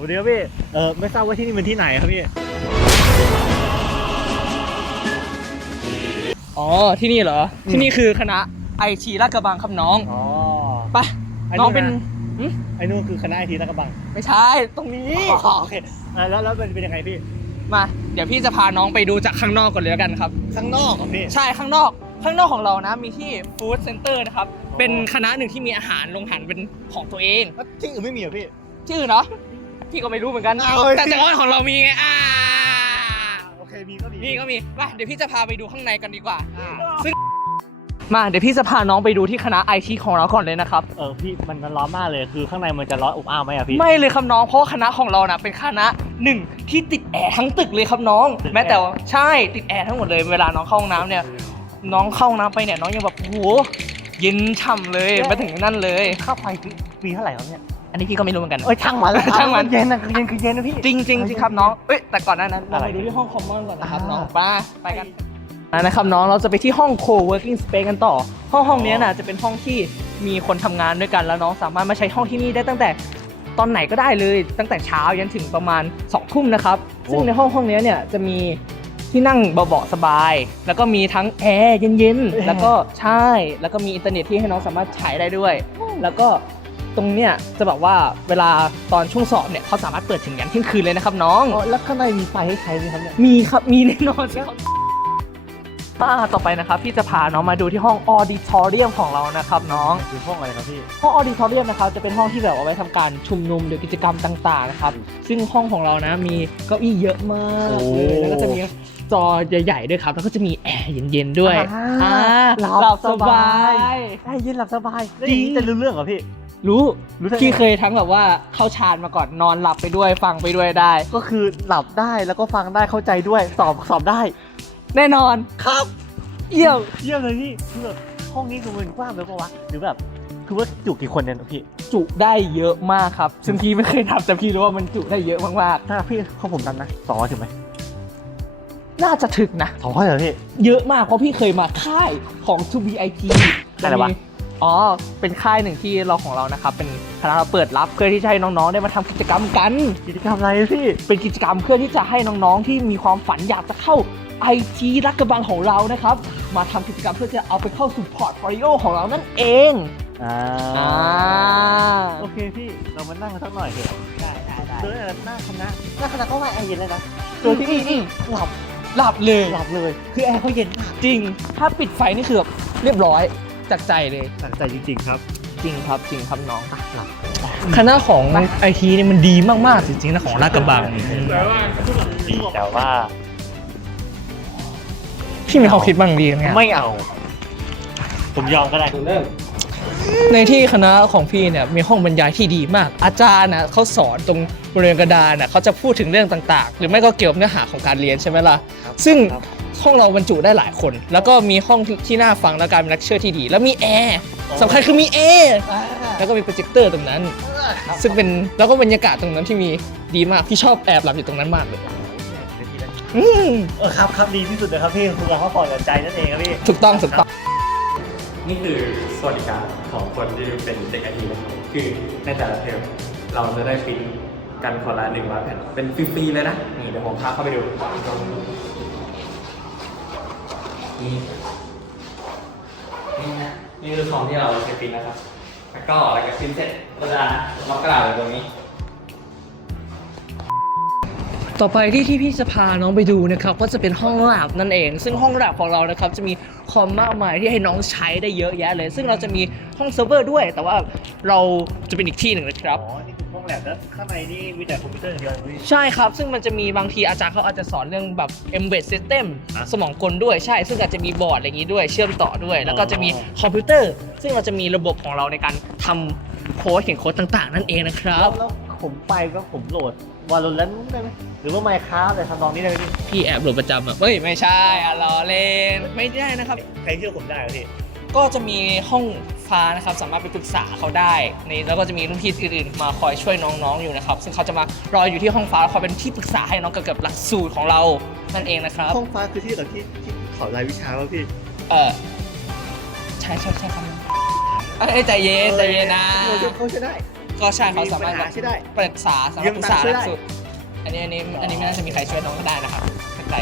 วัสดีครับพี่ เออไม่ทราบว่าที่นี่เป็นที่ไหนครับพี่ อ๋อ ที่นี่เหรอ อืม ที่นี่คือคณะไอทีลาดกระบังครับน้องอ๋อ ไปไอ้น้องเป็นะ หึไอ้นู่นคือคณะไอทีลาดกระบังไม่ใช่ ตรงนี้ อ๋อโอเคอ่าแล้วแล้วเป็นเป็นยังไงพี่ มา เดี๋ยวพี่จะพาน้องไปดูจากข้างนอกก่อนเลยแล้วกันครับ ข้างนอกเหรอพี่ ใช่ ข้างนอก ข้างนอกของเรานะ มีที่ฟู้ดเซ็นเตอร์นะครับ เป็นคณะหนึ่งที่มีอาหารโรงอาหารเป็นของตัวเอง แล้วที่อื่นไม่มีเหรอพี่ ชื่อเนาะ พี่ก็ไม่รู้เหมือนกัน เอาเว้ยแต่แต่ว่าของเรามีไงอ่าโอเคมีก็มีนี่ก็มีมาเดี๋ยวพี่จะพาไปดูข้างในกันดีกว่า อ่ามาเดี๋ยวพี่จะพาน้องไปดูที่คณะไอทีของเราก่อนเลยนะครับ เออพี่มันมันร้อนมากเลยคือข้างในมันจะร้อนอบอ้าวไหมอะพี่ ไม่เลยครับน้องเพราะว่าคณะของเรานะเป็นคณะหนึ่งที่ติดแอร์ทั้งตึกเลยครับน้อง ติดแอร์ แม้แต่ว่าใช่ติดแอร์ทั้งหมดเลยเวลาน้องเข้าห้องน้ำเนี่ย น้องเข้าห้องน้ำไปเนี่ยน้องยังแบบโอ้โหเย็นฉ่ำเลยมาถึงนั่นเลย ค่าไฟปีเท่าไหร่ครับเนี่ย อันนี้พี่ก็ไม่รู้เหมือนกัน เอ้ยช่างมันช่างมัน เย็นนะเย็นคือเย็นนะพี่ จริงจริงจริงครับน้อง เอ้ยแต่ก่อนหน้านั้นเราอะไรไปดูที่ห้องคอมมอนก่อนนะครับอ่าน้องไป้าไปกันนะครับน้องเราจะไปที่ห้อง co-working space กันต่อ ห้องห้องเนี้ยนะจะเป็นห้องที่มีคนทำงานด้วยกันแล้วน้องสามารถมาใช้ห้องที่นี่ได้ตั้งแต่ตอนไหนก็ได้เลย ตั้งแต่เช้ายันถึงประมาณ2องทุ่มนะครับ ซึ่งในห้องห้องเนี้ยเนี่ยจะมีที่นั่งเบาๆสบาย แล้วก็มีทั้งแอร์เย็นๆ แล้วก็ใช่ แล้วก็มีอินเทอร์เน็ตที่ให้น้องสามารถใช้ได้ด้วย แล้วก็ ตรงเนี้ยจะแบบว่าเวลาตอนช่วงสอบเนี่ยเขาสามารถเปิดถึงยันเที่ยงคืนเลยนะครับน้อง อ๋อแล้วข้างในมีไฟให้ใช้ไหมครับเนี่ย มีครับ มีแน่นอนครับป้าต่อไปนะครับพี่จะพาน้องมาดูที่ห้องออดิทอเรียมของเรานะครับน้อง คือห้องอะไรครับพี่ ห้องออดิทอเรียมนะครับจะเป็นห้องที่แบบเอาไว้ทำการชุมนุมหรือกิจกรรมต่างๆนะครับ ซึ่งห้องของเรานะมีเก้าอี้เยอะมากโอ้ เลยแล้วก็จะมีจอใหญ่ๆด้วยครับ แล้วก็จะมีแอร์เย็นๆด้วยอ่าอ่าหลับสบาย ได้เย็นหลับสบายจริง จะรู้เรื่องเหรอพี่ รู้รู้ได้ไง พี่เคยทั้งแบบว่าเข้าฌานมาก่อนนอนหลับไปด้วยฟังไปด้วยได้ ก็คือหลับได้แล้วก็ฟังได้เข้าใจด้วยสอบสอบได้ แน่นอนครับ เยี่ยมเยี่ยมเลยพี่คือแบบห้องนี้คือมันกว้างเลยปะวะหรือแบบคือว่าจุกี่คนเนี่ยพี่ จุได้เยอะมากครับซึ่งพี่ไม่เคยนับแต่พี่รู้ว่ามันจุได้เยอะมากถ้าพี่ของผมนั้นนะสองร้อยถึงไหมๆน่าจะถึงนะ สองร้อยเหรอพี่ เยอะมากเพราะพี่เคยมาค่ายของ To Be IT ค่ายอะไรวะ อ๋อ เป็นค่ายหนึ่งที่เราของเรานะครับ เป็นคณะเราเปิดรับเพื่อที่จะให้น้องๆ ได้มาทำกิจกรรมกัน กิจกรรมอะไรพี่ เป็นกิจกรรมเพื่อที่จะให้น้องๆ ที่มีความฝันอยากจะเข้า IT รักกระบังของเรานะครับ มาทำกิจกรรมเพื่อจะเอาไปเข้าสู่พอร์ตโฟลิโอของเรานั่นเองอ่าอ่าโอเคพี่ เรามานั่งกันสักหน่อยเถอะได้ได้ได้โดยหน้าคณะหน้าคณะก็ว่าแอร์เย็นเลยนะตัวที่นี่หลับหลับเลยหลับเลย คือแอร์เขาเย็นมากจริง ถ้าปิดไฟนี่คือแบบเรียบร้อย จากใจเลยตั้งใจจริง ๆ ครับ จริงครับจริงครับน้องหลับคณะของไอทีนี่มันดีมากๆจริงๆนะของลาดกระบังดีแต่ว่าพี่มีความคิดบ้างดีไหมครับไม่เอา ผมยอมก็ได้ในที่คณะของพี่เนี่ยมีห้องบรรยายที่ดีมาก อาจารย์นะเขาสอนตรงบริเวณกระดานน่ะเขาจะพูดถึงเรื่องต่างๆ หรือไม่ก็เกี่ยวกับเนื้อหาของการเรียนใช่ไหมล่ะครับซึ่งครับ ห้องเราบรรจุได้หลายคน แล้วก็มีห้องที่น่าฟังและการเป็นนักเชื่อที่ดี แล้วมีแอร์สำคัญคือมีแอร์แล้วก็มีโปรเจคเตอร์ตรงนั้น ซึ่งเป็นแล้วก็บรรยากาศตรงนั้นที่มีดีมากพี่ชอบแอบหลับอยู่ตรงนั้นมากเลยอืมเออครับครับดีที่สุดเลยครับพี่คือการพักผ่อนหย่อนใจนั่นเองครับพี่ถูกต้องถูกต้องนี่คือสวัสดิการของคนที่เป็นเด็กไอทีนะครับคือในแต่ละเทอมเราจะได้ฟรีกันคนละหนึ่งร้อยแผ่นเป็นฟรีๆเลยนะนี่เดี๋ยวผมพาเข้าไปดู นี่นี่นะนี่คือของที่เราใช้ปริ้นนะครับ แล้วก็อะไรกับปริ้นเสร็จก็จะล็อกกระดาษไว้ตรงนี้ ต่อไปที่ที่พี่จะพาน้องไปดูนะครับก็จะเป็นห้องแลบนั่นเอง ซึ่งห้องแลบของเรานะครับจะมีคอมมากมายที่ให้น้องใช้ได้เยอะแยะเลย ซึ่งเราจะมีห้องเซิร์ฟเวอร์ด้วย แต่ว่าเราจะเป็นอีกที่หนึ่งนะครับอ๋อนี่คื ห้องแลบแล้วข้างในนี่มีแต่คอมพิวเตอร์อย่างเดียวเลยพี่ใช่ครับ ซึ่งมันจะมีบางทีอาจารย์เขาอาจจะสอนเรื่องแบบ embed system อะสมองกลด้วยใช่ ซึ่งอาจจะมีบอร์ดอะไรอย่างนี้ด้วย เชื่อมต่อด้วย แล้วก็จะมีคอมพิวเตอร์ ซึ่งเราจะมีระบบของเราในการทำโค้ดเขียนโค้ดต่างๆ นั่นเองนะครับแล้วผมไปก็ผมโหลดวาโลแรนต์ได้ไหมหรือว่าไมค์คราฟอะไรทำนองนี้ได้ไหมพี่พี่แอบโหลดประจำอะเฮ้ย ไม่ใช่อะล้อเล่นไม่ได้นะครับ ใครเชื่อผมได้เหรอพี่ ก็จะมีห้อง้านะครับสามารถไปปรึกษาเขาได้ในแล้วก็จะมีรุ่นพี่อื่นๆมาคอยช่วยน้องๆอยู่นะครับซึ่งเขาจะมารออยู่ที่ห้องฟ้าคอยเป็นที่ปรึกษาให้น้องเกี่ยวกับหลักสูตรของเรานั่นเองนะครับห้องฟ้าคือที่เหรอที่ที่เขารายวิชาป่ะพี่เออใช่ใช่ใช่ครับเอ้ยใจเย็นใจเย็นนะโอ้ยเขาใช้ได้ ก็ใช่เขาสามารถปัญหช่ได้ปรึกษาสามารถปรึกษาหลัได้กสูตรอันนี้อันนี้อันนี้ไม่น่าจะมีใครช่วยน้องก็ได้นะครับไม่เป็นไร